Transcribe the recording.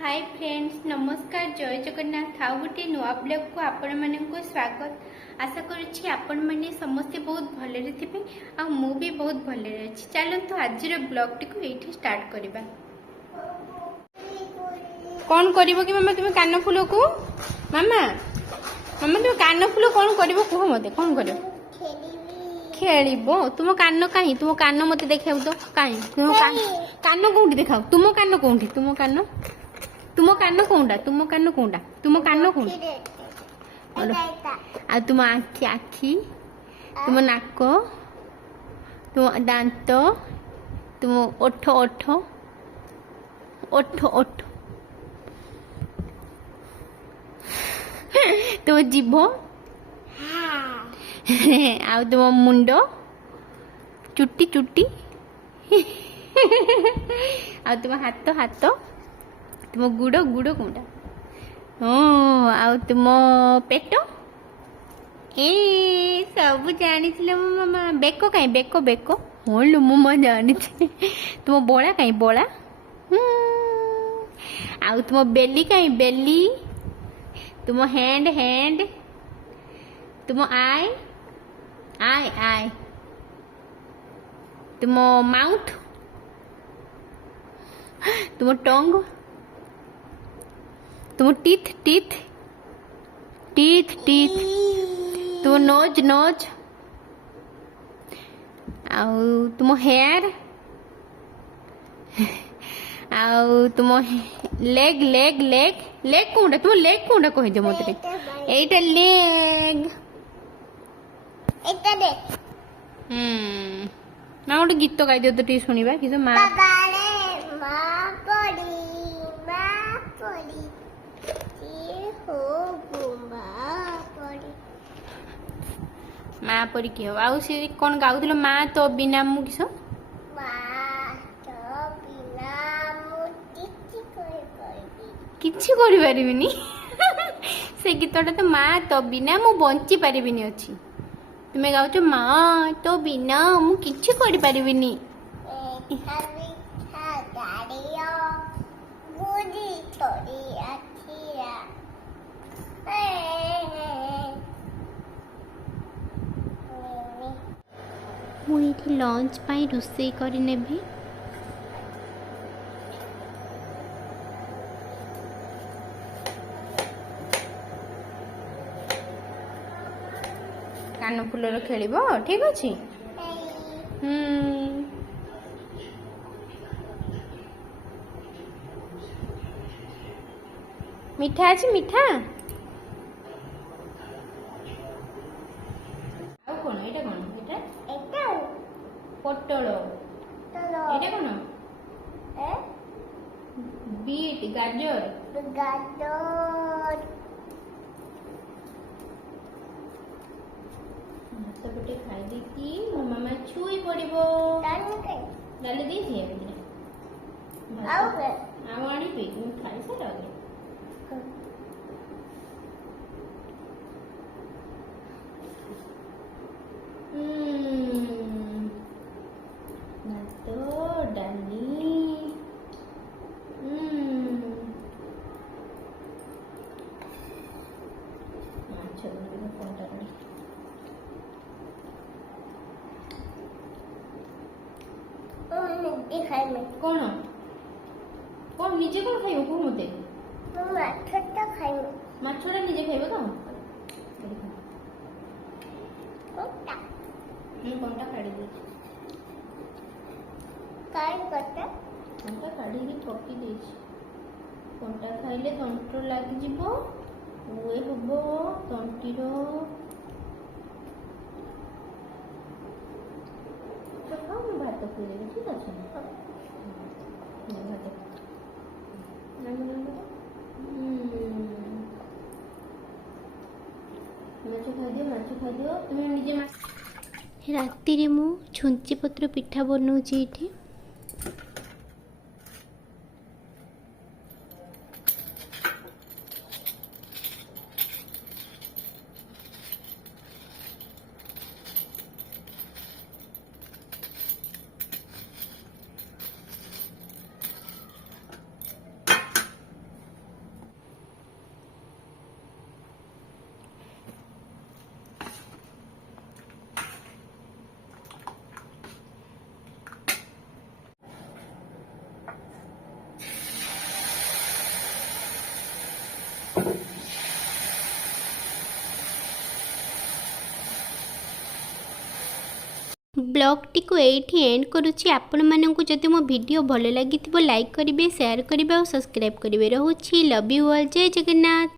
Hi friends नमस्कार जय जगन्नाथ आउ गोटे नुआ ब्लॉग को आपण मानक स्वागत आशा करुच्ची आपण मैंने समस्ते बहुत भलरे थे आ मु भी बहुत भलरे अच्छी चलतु आज ब्लॉग टी को ये स्टार्ट करवा कौन कर कि मामा तुम कान फूल को मामा मामा तुम कान फूल कौन कर कह मत कौन कर खेल तुम कान कहीं तुम कान मत देखा तो कहीं तुम कान कौटी देखा तुम कान कौटी तुम कान कौटा तुम कान कौटा तुम कान कौटा आ तुम आखि आखि तुम नाक तुम दांत तुम ओठ ओठ ओठ ओठ तुम जीभ आ तुम मुंड चुट्टी चुट्टी आ तुम हाथ हाथ तुम गुड़ गुड़ कौटा आ तुम पेट ए सब जानी मो मामा बेक कहीं बेक बेक हाँ लो मो जानी तुम बोला कहीं बोला आ तुम बेली कहीं बेली तुम हैंड हैंड तुम आई आई आई तुम माउथ तुम टंग तुम टीथ टीथ टीथ टीथ तुम नोज नोज आउ तुम हेयर आउ तुम लेग लेग लेग लेग कौटा तुम लेग कौटा कह दे मत एटा लेग ना गोटे गीत गाई दियो तो टी शुणा कि माँ परी कि आउ सी कौन गाउल माँ तो बिना मु किस किछि करि परिबिनी से गीतटा तो माँ तो बिना मु बंची परिबिनी अच्छी तुम्हें गाउच माँ तो बिना मु किछि करि परिबिनी मुझे लंच पाई रोषे करी नेबी कान फूलर खेल ठीक अच्छे मिठा अच्छी मिठा कौन एटा कौन एटा पटल एटा कौन बीट गाजर गाजर भात गोटे खाई देती मो मामा छुई पड़ो डाली दे आनी तुम खाई सारा भात डाली माछ कौन कौन निजे कौन खाइब कह मत माछटा निजे खाइब तो कंटा काढ़ी देछि कंटा काढ़ी पकी देछि कंटा खाइले तंत्र लागि जिवो ओए हबो तंटीर भात खुदेबी ठीक अच्छे राति मु छुंची पत्र पिठा बनाऊँगी ये ब्लॉग टी एठी एंड करुच्ची। आपण माननकु जदि मो वीडियो भल लगी लाइक करेंगे, शेयर करेंगे और सब्सक्राइब करेंगे। रहूछि लव यू ऑल, जय जगन्नाथ।